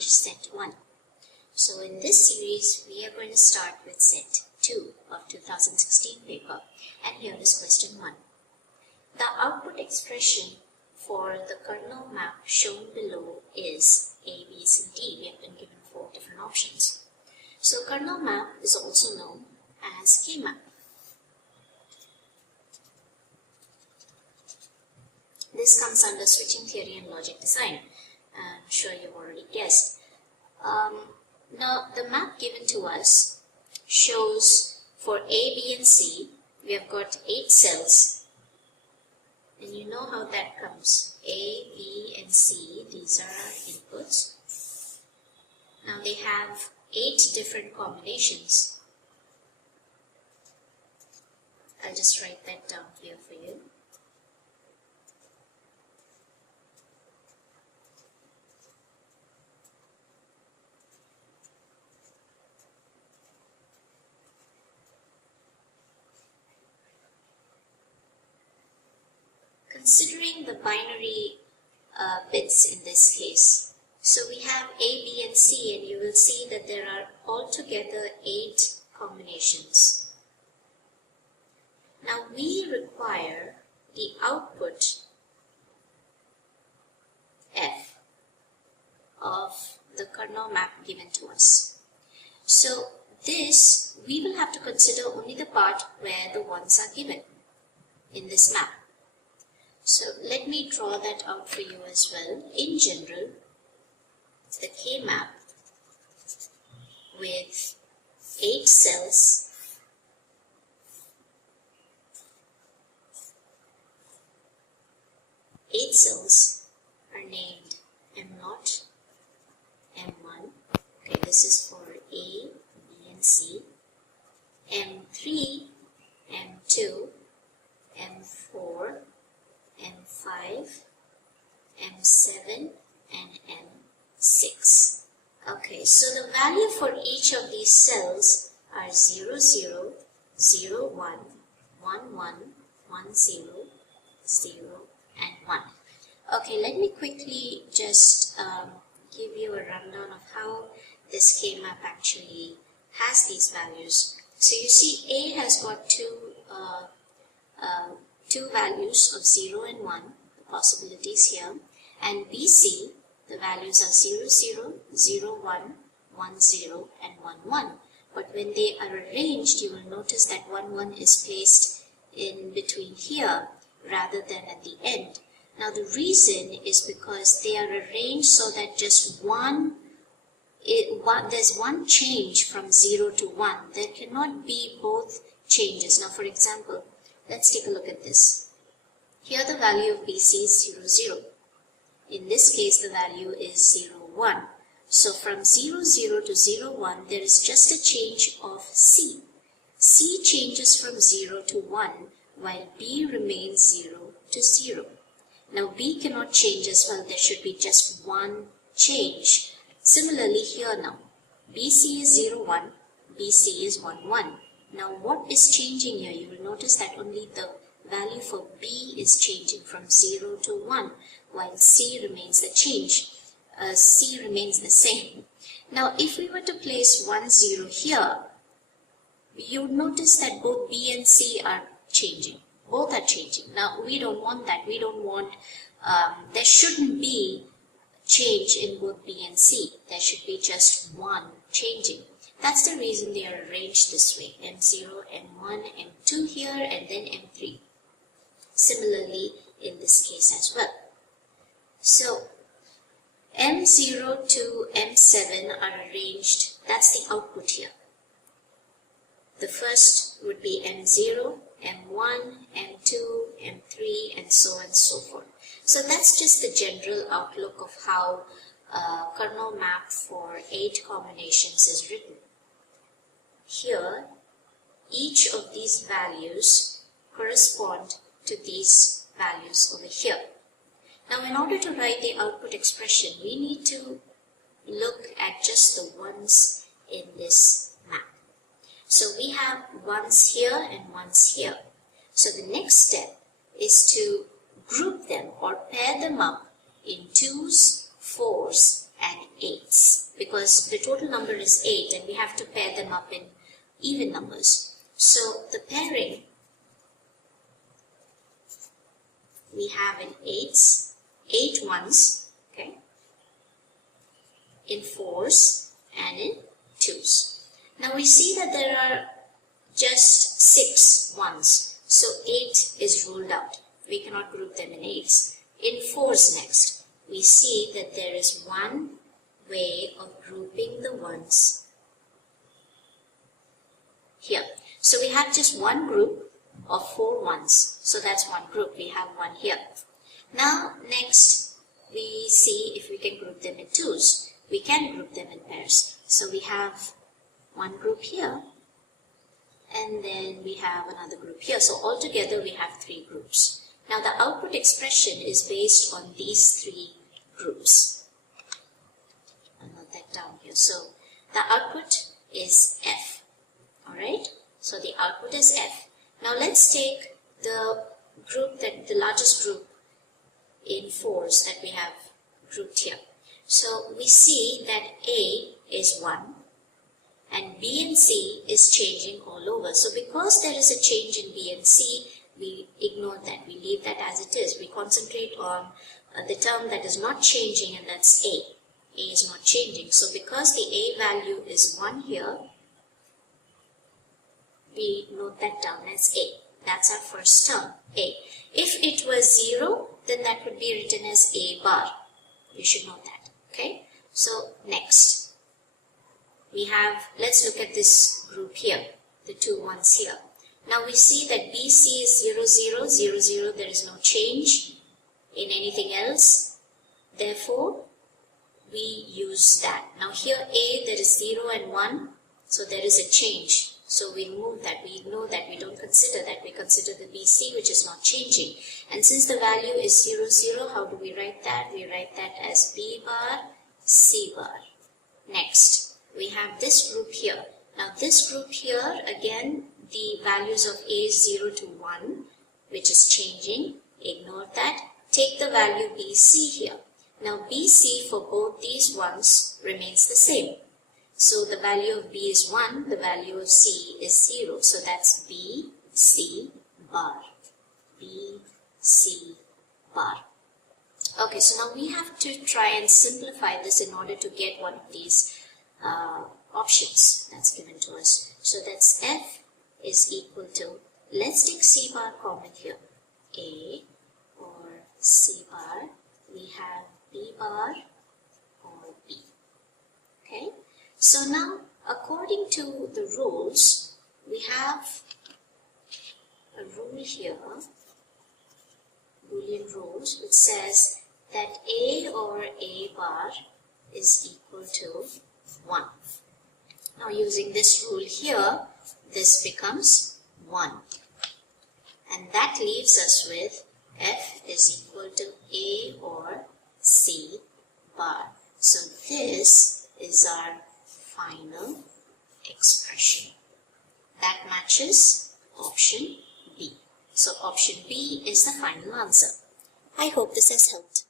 branch set 1. So in this series, we are going to start with set 2 of 2016 paper, and here is question 1. The output expression for the kernel map shown below is A, B, C, D. We have been given 4 different options. So kernel map is also known as K-map. This comes under switching theory and logic design. I'm sure you've already guessed. Now the map given to us shows for A, B and C, we have got 8 cells, and you know how that comes. A, B and C, these are our inputs. Now they have 8 different combinations. I'll just write that down here for you. Considering the binary bits in this case, so we have A, B and C, and you will see that there are altogether 8 combinations. Now we require the output F of the kernel map given to us. So this, we will have to consider only the part where the ones are given in this map. So let me draw that out for you as well. In general, the K-map with 8 cells, are named M0, M1, okay, this is for A, B and C, M3, M2, M4, M5, M7 and M6. Okay, so the value for each of these cells are 0, 0, 0, 1, 1, 1, 1, 0, 0 and 1. Okay, let me quickly just give you a rundown of how this K-map actually has these values. So you see A has got two values of 0 and 1, the possibilities here, and BC, the values are 0, 0, 0, 1, 1, 0 and 1, 1. But when they are arranged, you will notice that 1, 1 is placed in between here rather than at the end. Now the reason is because they are arranged so that just there's one change from 0 to 1. There cannot be both changes. Now for example, let's take a look at this. Here the value of BC is 0, 0. In this case, the value is 0, 1. So from 0, 0 to 0, 1, there is just a change of C. C changes from 0 to 1, while B remains 0 to 0. Now B cannot change as well. There should be just one change. Similarly here now, BC is 0, 1, BC is 1, 1. Now what is changing here? You will notice that only the value for B is changing from 0 to 1, while C remains C remains the same. Now if we were to place 1, 0 here, you would notice that both B and C are changing. Both are changing. Now we don't want that. We don't want, there shouldn't be change in both B and C. There should be just one changing. That's the reason they are arranged this way. M0, M1, M2 here, and then M3. Similarly, in this case as well. So, M0 to M7 are arranged. That's the output here. The first would be M0, M1, M2, M3, and so on and so forth. So that's just the general outlook of how kernel map for 8 combinations is written. Here, each of these values correspond to these values over here. Now, in order to write the output expression, we need to look at just the ones in this map. So we have ones here and ones here. So the next step is to group them or pair them up in 2s, 4s and 8s, because the total number is 8 and we have to pair them up in even numbers. So the pairing we have in 8s, 8 ones, okay, in 4s and in 2s. Now we see that there are just 6 ones, so 8 is ruled out. We cannot group them in 8s. In 4s next, we see that there is one way of grouping the ones here. So we have just one group of 4 ones. So that's one group. We have one here. Now next we see if we can group them in 2s. We can group them in pairs. So we have one group here and then we have another group here. So altogether we have 3 groups. Now the output expression is based on these 3 groups. I'll note that down here. So the output is F. Alright, so the output is F. Now let's take the group, the largest group in 4s that we have grouped here. So we see that A is 1 and B and C is changing all over. So because there is a change in B and C, we ignore that. We leave that as it is. We concentrate on the term that is not changing, and that's A. A is not changing. So because the A value is 1 here, we note that down as A. That's our first term, A. If it was 0, then that would be written as A bar. You should know that. Okay? So next, we have, let's look at this group here, the 2 ones here. Now we see that BC is 0, 0, 0, 0. There is no change in anything else. Therefore, we use that. Now here A, there is 0 and 1. So there is a change. So we remove that. We ignore that. We don't consider that. We consider the BC, which is not changing. And since the value is 0, 0, how do we write that? We write that as B bar, C bar. Next, we have this group here. Now this group here, again, the values of A is 0 to 1, which is changing. Ignore that. Take the value BC here. Now BC for both these ones remains the same. So the value of B is 1, the value of C is 0. So that's B, C bar. B, C bar. Okay, so now we have to try and simplify this in order to get one of these options that's given to us. So that's F is equal to, let's take C bar common here. A or C bar, we have B bar or B. Okay? So now, according to the rules, we have a rule here, Boolean rules, which says that A or A bar is equal to 1. Now using this rule here, this becomes 1. And that leaves us with F is equal to A or C bar. So this is our final expression. That matches option B. So option B is the final answer. I hope this has helped.